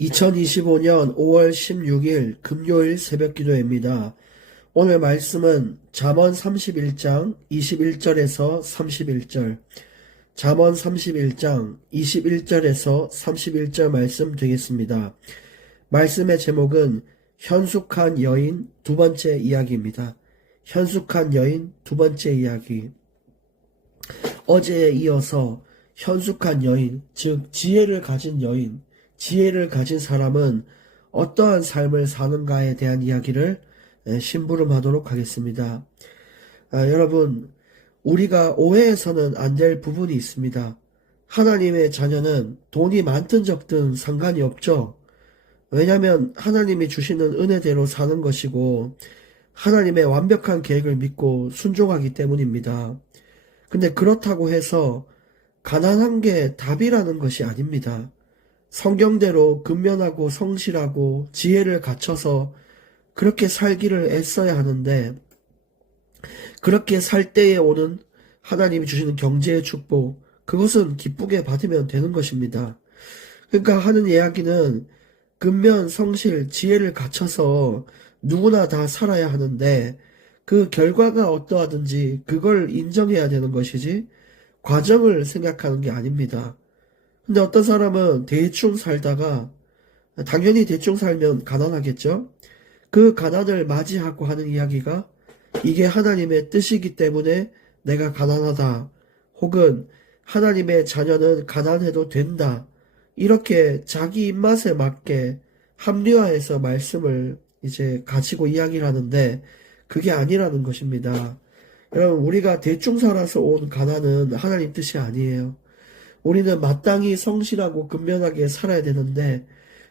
2025년 5월 16일 금요일 새벽기도입니다. 오늘 말씀은 잠언 31장 21절에서 31절, 잠언 31장 21절에서 31절 말씀 되겠습니다. 말씀의 제목은 현숙한 여인 두 번째 이야기입니다. 현숙한 여인 두 번째 이야기. 어제에 이어서 현숙한 여인, 즉 지혜를 가진 여인, 지혜를 가진 사람은 어떠한 삶을 사는가에 대한 이야기를 심부름하도록 하겠습니다. 여러분, 우리가 오해해서는 안 될 부분이 있습니다. 하나님의 자녀는 돈이 많든 적든 상관이 없죠. 왜냐하면 하나님이 주시는 은혜대로 사는 것이고 하나님의 완벽한 계획을 믿고 순종하기 때문입니다. 근데 그렇다고 해서 가난한 게 답이라는 것이 아닙니다. 성경대로 근면하고 성실하고 지혜를 갖춰서 그렇게 살기를 애써야 하는데, 그렇게 살 때에 오는 하나님이 주시는 경제의 축복, 그것은 기쁘게 받으면 되는 것입니다. 그러니까 하는 이야기는 근면, 성실, 지혜를 갖춰서 누구나 다 살아야 하는데 그 결과가 어떠하든지 그걸 인정해야 되는 것이지 과정을 생각하는 게 아닙니다. 근데 어떤 사람은 대충 살다가, 당연히 대충 살면 가난하겠죠? 그 가난을 맞이하고 하는 이야기가 이게 하나님의 뜻이기 때문에 내가 가난하다, 혹은 하나님의 자녀는 가난해도 된다, 이렇게 자기 입맛에 맞게 합리화해서 말씀을 이제 가지고 이야기를 하는데 그게 아니라는 것입니다. 여러분, 우리가 대충 살아서 온 가난은 하나님 뜻이 아니에요. 우리는 마땅히 성실하고 근면하게 살아야 되는데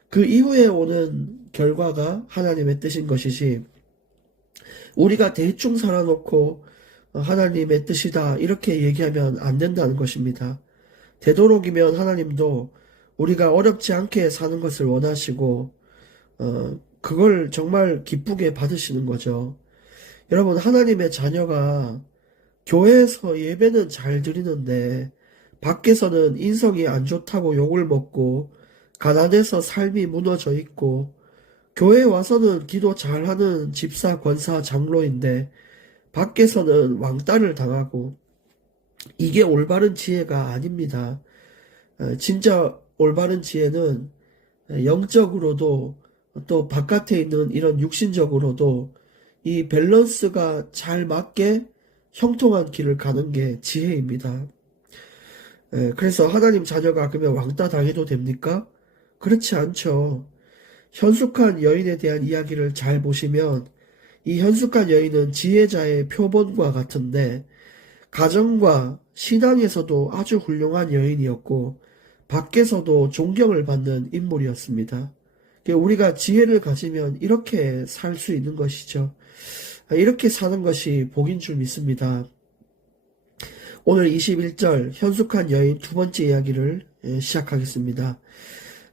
그 이후에 오는 결과가 하나님의 뜻인 것이지, 우리가 대충 살아놓고 하나님의 뜻이다 이렇게 얘기하면 안 된다는 것입니다. 되도록이면 하나님도 우리가 어렵지 않게 사는 것을 원하시고 그걸 정말 기쁘게 받으시는 거죠. 여러분, 하나님의 자녀가 교회에서 예배는 잘 드리는데 밖에서는 인성이 안 좋다고 욕을 먹고 가난해서 삶이 무너져 있고, 교회에 와서는 기도 잘하는 집사, 권사, 장로인데 밖에서는 왕따를 당하고, 이게 올바른 지혜가 아닙니다. 진짜 올바른 지혜는 영적으로도 또 바깥에 있는 이런 육신적으로도 이 밸런스가 잘 맞게 형통한 길을 가는 게 지혜입니다. 그래서 하나님 자녀가 그러면 왕따 당해도 됩니까? 그렇지 않죠. 현숙한 여인에 대한 이야기를 잘 보시면 이 현숙한 여인은 지혜자의 표본과 같은데 가정과 신앙에서도 아주 훌륭한 여인이었고 밖에서도 존경을 받는 인물이었습니다. 우리가 지혜를 가지면 이렇게 살 수 있는 것이죠. 이렇게 사는 것이 복인 줄 믿습니다. 오늘 21절 현숙한 여인 두 번째 이야기를 시작하겠습니다.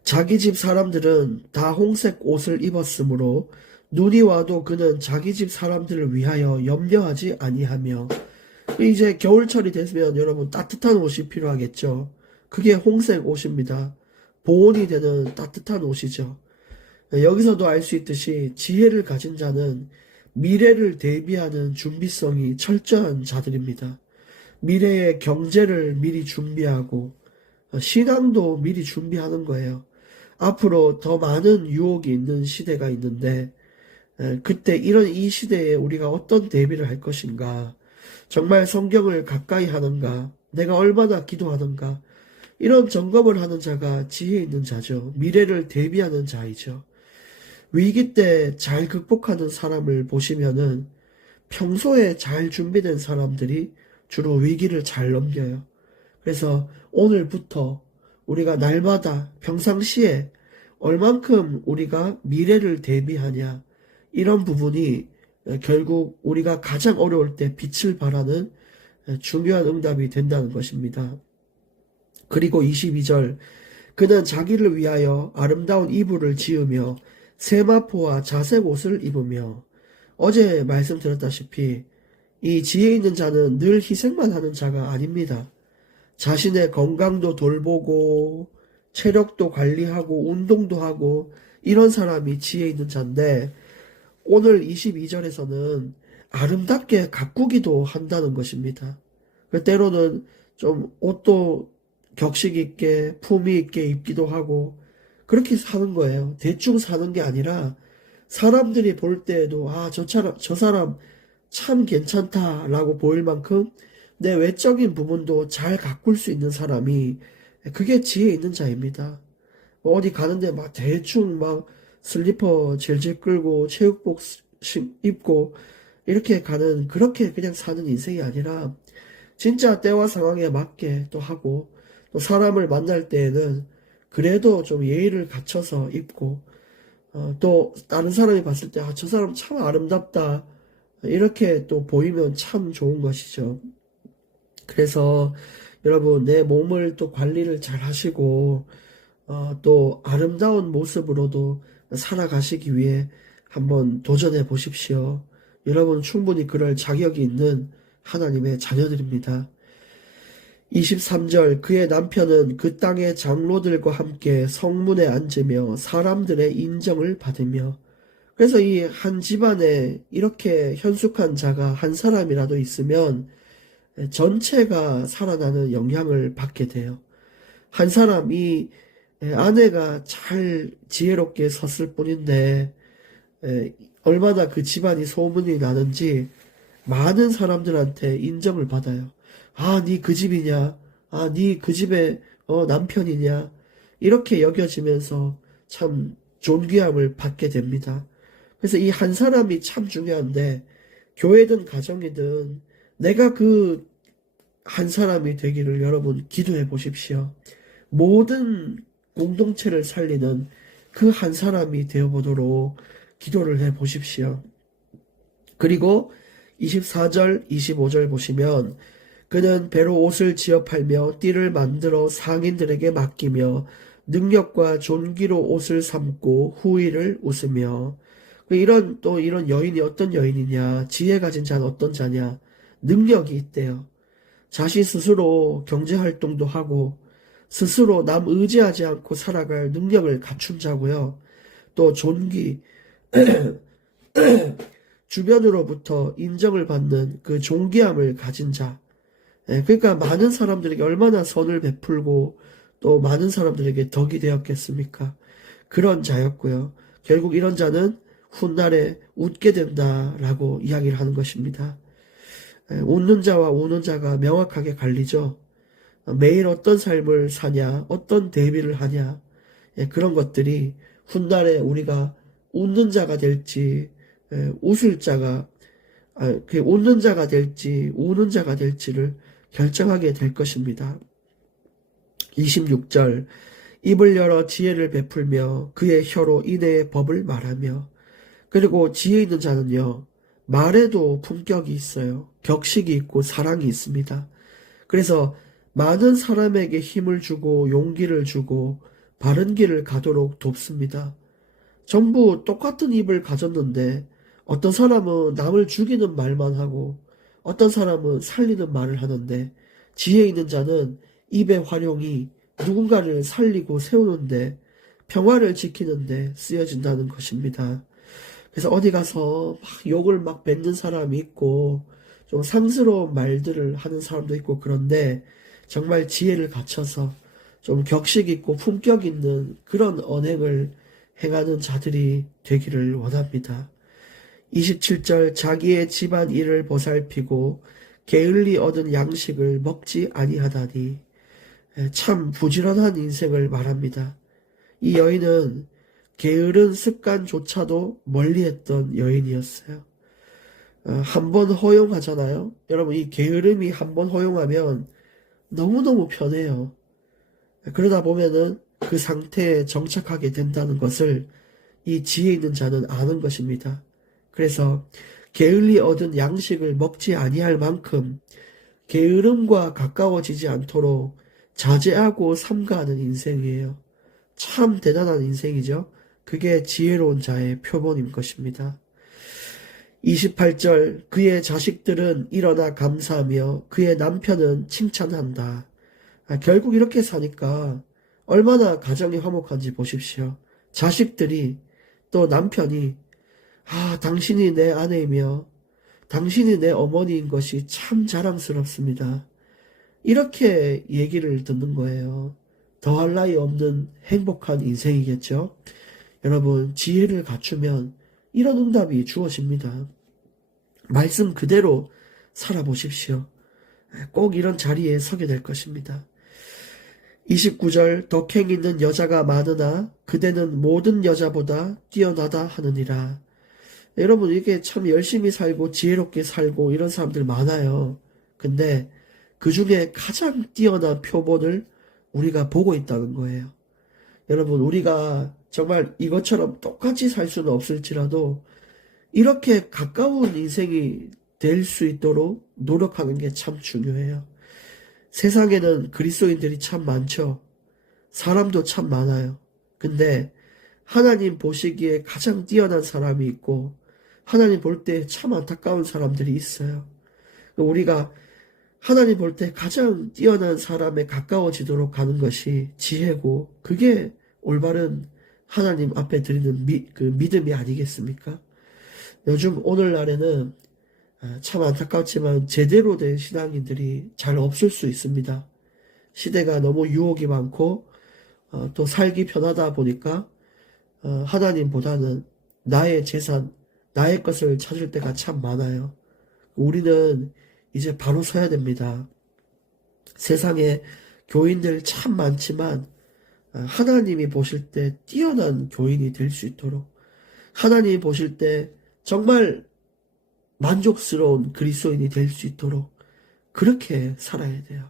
자기 집 사람들은 다 홍색 옷을 입었으므로 눈이 와도 그는 자기 집 사람들을 위하여 염려하지 아니하며. 이제 겨울철이 되면 여러분 따뜻한 옷이 필요하겠죠. 그게 홍색 옷입니다. 보온이 되는 따뜻한 옷이죠. 여기서도 알 수 있듯이 지혜를 가진 자는 미래를 대비하는 준비성이 철저한 자들입니다. 미래의 경제를 미리 준비하고 신앙도 미리 준비하는 거예요. 앞으로 더 많은 유혹이 있는 시대가 있는데 그때 이 시대에 우리가 어떤 대비를 할 것인가, 정말 성경을 가까이 하는가, 내가 얼마나 기도하는가, 이런 점검을 하는 자가 지혜 있는 자죠. 미래를 대비하는 자이죠. 위기 때 잘 극복하는 사람을 보시면은 평소에 잘 준비된 사람들이 주로 위기를 잘 넘겨요. 그래서 오늘부터 우리가 날마다 평상시에 얼만큼 우리가 미래를 대비하냐, 이런 부분이 결국 우리가 가장 어려울 때 빛을 발하는 중요한 응답이 된다는 것입니다. 그리고 22절, 그는 자기를 위하여 아름다운 이불을 지으며 세마포와 자색 옷을 입으며. 어제 말씀드렸다시피 이 지혜 있는 자는 늘 희생만 하는 자가 아닙니다. 자신의 건강도 돌보고 체력도 관리하고 운동도 하고 이런 사람이 지혜 있는 자인데 오늘 22절에서는 아름답게 가꾸기도 한다는 것입니다. 때로는 좀 옷도 격식 있게 품위 있게 입기도 하고 그렇게 사는 거예요. 대충 사는 게 아니라 사람들이 볼 때에도 저 사람 참 괜찮다라고 보일 만큼 내 외적인 부분도 잘 가꿀 수 있는 사람이 그게 지혜 있는 자입니다. 어디 가는데 막 대충 막 슬리퍼 질질 끌고 체육복 입고 이렇게 가는 그렇게 그냥 사는 인생이 아니라 진짜 때와 상황에 맞게 또 하고 또 사람을 만날 때에는 그래도 좀 예의를 갖춰서 입고 또 다른 사람이 봤을 때 저 사람 참 아름답다 이렇게 또 보이면 참 좋은 것이죠. 그래서 여러분 내 몸을 또 관리를 잘 하시고 또 아름다운 모습으로도 살아가시기 위해 한번 도전해 보십시오. 여러분 충분히 그럴 자격이 있는 하나님의 자녀들입니다. 23절 그의 남편은 그 땅의 장로들과 함께 성문에 앉으며 사람들의 인정을 받으며 그래서 이 한 집안에 이렇게 현숙한 자가 한 사람이라도 있으면 전체가 살아나는 영향을 받게 돼요. 한 사람이 아내가 잘 지혜롭게 섰을 뿐인데 얼마나 그 집안이 소문이 나는지 많은 사람들한테 인정을 받아요. 니 그 집이냐? 니 그 집의 남편이냐? 이렇게 여겨지면서 참 존귀함을 받게 됩니다. 그래서 이 한 사람이 참 중요한데 교회든 가정이든 내가 그 한 사람이 되기를 여러분 기도해 보십시오. 모든 공동체를 살리는 그 한 사람이 되어보도록 기도를 해 보십시오. 그리고 24절, 25절 보시면 그는 배로 옷을 지어 팔며 띠를 만들어 상인들에게 맡기며 능력과 존귀로 옷을 삼고 후의를 웃으며 이런 여인이 어떤 여인이냐 지혜 가진 자는 어떤 자냐 능력이 있대요. 자신 스스로 경제활동도 하고 스스로 남 의지하지 않고 살아갈 능력을 갖춘 자고요. 또 존귀 주변으로부터 인정을 받는 그 존귀함을 가진 자. 그러니까 많은 사람들에게 얼마나 선을 베풀고 또 많은 사람들에게 덕이 되었겠습니까? 그런 자였고요. 결국 이런 자는 훗날에 웃게 된다라고 이야기를 하는 것입니다. 웃는 자와 우는 자가 명확하게 갈리죠. 매일 어떤 삶을 사냐, 어떤 대비를 하냐, 그런 것들이 훗날에 우리가 웃는 자가 될지, 웃을 자가, 웃는 자가 될지, 우는 자가 될지를 결정하게 될 것입니다. 26절, 입을 열어 지혜를 베풀며 그의 혀로 인애의 법을 말하며, 그리고 지혜 있는 자는요, 말에도 품격이 있어요. 격식이 있고 사랑이 있습니다. 그래서 많은 사람에게 힘을 주고 용기를 주고 바른 길을 가도록 돕습니다. 전부 똑같은 입을 가졌는데 어떤 사람은 남을 죽이는 말만 하고 어떤 사람은 살리는 말을 하는데 지혜 있는 자는 입의 활용이 누군가를 살리고 세우는데 평화를 지키는데 쓰여진다는 것입니다. 그래서 어디 가서 막 욕을 막 뱉는 사람이 있고 좀 상스러운 말들을 하는 사람도 있고 그런데 정말 지혜를 갖춰서 좀 격식 있고 품격 있는 그런 언행을 행하는 자들이 되기를 원합니다. 27절 자기의 집안 일을 보살피고 게을리 얻은 양식을 먹지 아니하다니 참 부지런한 인생을 말합니다. 이 여인은 게으른 습관조차도 멀리했던 여인이었어요. 한번 허용하잖아요. 여러분 이 게으름이 한번 허용하면 너무너무 편해요. 그러다 보면은 그 상태에 정착하게 된다는 것을 이 지혜 있는 자는 아는 것입니다. 그래서 게을리 얻은 양식을 먹지 아니할 만큼 게으름과 가까워지지 않도록 자제하고 삼가하는 인생이에요. 참 대단한 인생이죠. 그게 지혜로운 자의 표본인 것입니다. 28절 그의 자식들은 일어나 감사하며 그의 남편은 칭찬한다. 결국 이렇게 사니까 얼마나 가정이 화목한지 보십시오. 자식들이 또 남편이 당신이 내 아내이며 당신이 내 어머니인 것이 참 자랑스럽습니다. 이렇게 얘기를 듣는 거예요. 더할 나위 없는 행복한 인생이겠죠. 여러분, 지혜를 갖추면 이런 응답이 주어집니다. 말씀 그대로 살아보십시오. 꼭 이런 자리에 서게 될 것입니다. 29절 덕행 있는 여자가 많으나 그대는 모든 여자보다 뛰어나다 하느니라. 여러분, 이게 참 열심히 살고 지혜롭게 살고 이런 사람들 많아요. 근데 그 중에 가장 뛰어난 표본을 우리가 보고 있다는 거예요. 여러분, 우리가 정말 이것처럼 똑같이 살 수는 없을지라도 이렇게 가까운 인생이 될 수 있도록 노력하는 게 참 중요해요. 세상에는 그리스도인들이 참 많죠. 사람도 참 많아요. 근데 하나님 보시기에 가장 뛰어난 사람이 있고 하나님 볼 때 참 안타까운 사람들이 있어요. 우리가 하나님 볼 때 가장 뛰어난 사람에 가까워지도록 가는 것이 지혜고 그게 올바른 하나님 앞에 드리는 믿음이 아니겠습니까? 요즘 오늘날에는 참 안타깝지만 제대로 된 신앙인들이 잘 없을 수 있습니다. 시대가 너무 유혹이 많고 또 살기 편하다 보니까 하나님보다는 나의 재산, 나의 것을 찾을 때가 참 많아요. 우리는 이제 바로 서야 됩니다. 세상에 교인들 참 많지만 하나님이 보실 때 뛰어난 교인이 될 수 있도록 하나님이 보실 때 정말 만족스러운 그리스도인이 될 수 있도록 그렇게 살아야 돼요.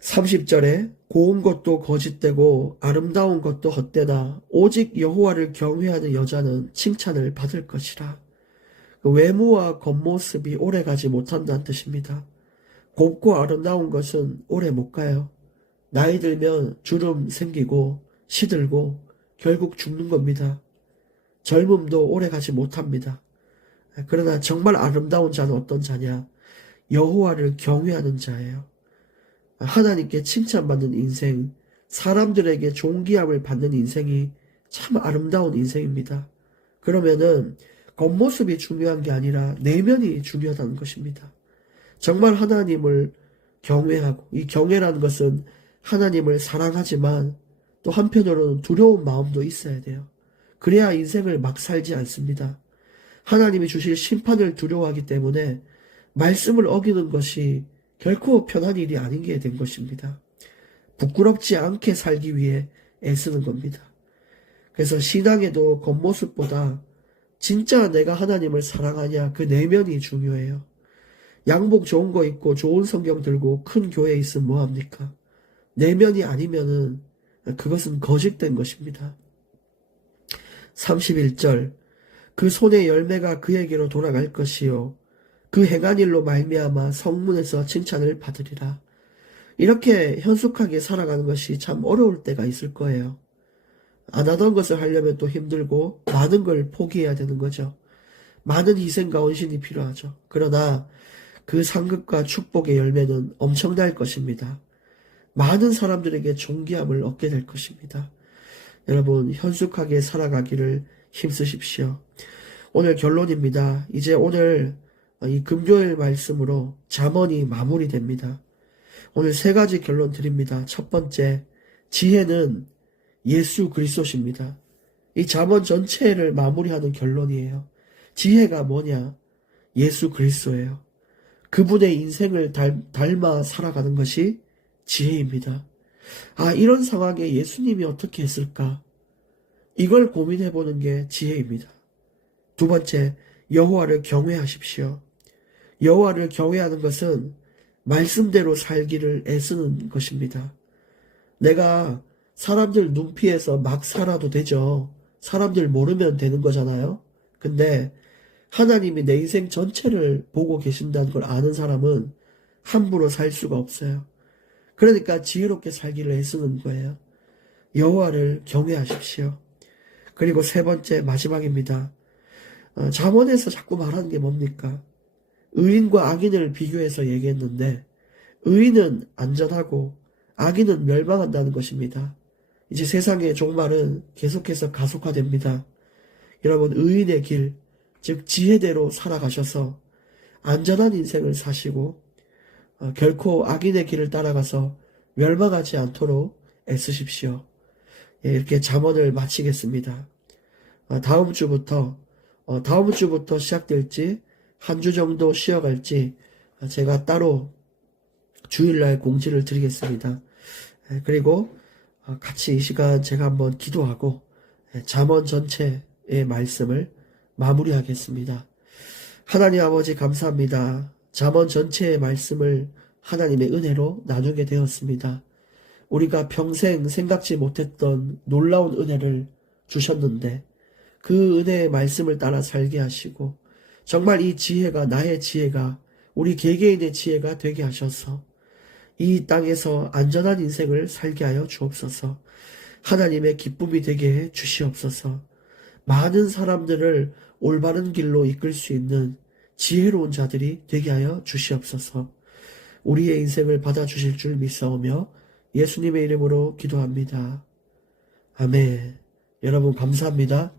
30절에 고운 것도 거짓되고 아름다운 것도 헛되나 오직 여호와를 경외하는 여자는 칭찬을 받을 것이라. 외모와 겉모습이 오래가지 못한다는 뜻입니다. 곱고 아름다운 것은 오래 못 가요. 나이 들면 주름 생기고 시들고 결국 죽는 겁니다. 젊음도 오래가지 못합니다. 그러나 정말 아름다운 자는 어떤 자냐? 여호와를 경외하는 자예요. 하나님께 칭찬받는 인생, 사람들에게 존귀함을 받는 인생이 참 아름다운 인생입니다. 그러면은 겉모습이 중요한 게 아니라 내면이 중요하다는 것입니다. 정말 하나님을 경외하고, 이 경외라는 것은 하나님을 사랑하지만 또 한편으로는 두려운 마음도 있어야 돼요. 그래야 인생을 막 살지 않습니다. 하나님이 주실 심판을 두려워하기 때문에 말씀을 어기는 것이 결코 편한 일이 아닌 게 된 것입니다. 부끄럽지 않게 살기 위해 애쓰는 겁니다. 그래서 신앙에도 겉모습보다 진짜 내가 하나님을 사랑하냐 그 내면이 중요해요. 양복 좋은 거 입고 좋은 성경 들고 큰 교회에 있으면 뭐합니까? 내면이 아니면은 그것은 거짓된 것입니다. 31절 그 손의 열매가 그에게로 돌아갈 것이요 그 행한 일로 말미암아 성문에서 칭찬을 받으리라. 이렇게 현숙하게 살아가는 것이 참 어려울 때가 있을 거예요. 안 하던 것을 하려면 또 힘들고 많은 걸 포기해야 되는 거죠. 많은 희생과 헌신이 필요하죠. 그러나 그 상급과 축복의 열매는 엄청날 것입니다. 많은 사람들에게 존귀함을 얻게 될 것입니다. 여러분, 현숙하게 살아가기를 힘쓰십시오. 오늘 결론입니다. 이제 오늘 이 금요일 말씀으로 잠언이 마무리됩니다. 오늘 세 가지 결론 드립니다. 첫 번째, 지혜는 예수 그리스도십니다. 이 잠언 전체를 마무리하는 결론이에요. 지혜가 뭐냐? 예수 그리스도예요. 그분의 인생을 닮아 살아가는 것이 지혜입니다. 이런 상황에 예수님이 어떻게 했을까? 이걸 고민해보는 게 지혜입니다. 두 번째, 여호와를 경외하십시오. 여호와를 경외하는 것은 말씀대로 살기를 애쓰는 것입니다. 내가 사람들 눈피해서 막 살아도 되죠. 사람들 모르면 되는 거잖아요. 근데 하나님이 내 인생 전체를 보고 계신다는 걸 아는 사람은 함부로 살 수가 없어요. 그러니까 지혜롭게 살기를 애쓰는 거예요. 여호와를 경외하십시오. 그리고 세 번째, 마지막입니다. 잠언에서 자꾸 말하는 게 뭡니까? 의인과 악인을 비교해서 얘기했는데 의인은 안전하고 악인은 멸망한다는 것입니다. 이제 세상의 종말은 계속해서 가속화됩니다. 여러분, 의인의 길, 즉 지혜대로 살아가셔서 안전한 인생을 사시고 결코 악인의 길을 따라가서 멸망하지 않도록 애쓰십시오. 예, 이렇게 잠언을 마치겠습니다. 다음 주부터 시작될지 한 주 정도 쉬어갈지 제가 따로 주일날 공지를 드리겠습니다. 예, 그리고 같이 이 시간 제가 한번 기도하고 잠언 전체의 말씀을 마무리하겠습니다. 하나님 아버지 감사합니다. 잠언 전체의 말씀을 하나님의 은혜로 나누게 되었습니다. 우리가 평생 생각지 못했던 놀라운 은혜를 주셨는데 그 은혜의 말씀을 따라 살게 하시고 정말 이 지혜가 나의 지혜가 우리 개개인의 지혜가 되게 하셔서 이 땅에서 안전한 인생을 살게 하여 주옵소서. 하나님의 기쁨이 되게 해 주시옵소서. 많은 사람들을 올바른 길로 이끌 수 있는 지혜로운 자들이 되게 하여 주시옵소서. 우리의 인생을 받아주실 줄 믿사오며 예수님의 이름으로 기도합니다. 아멘. 여러분 감사합니다.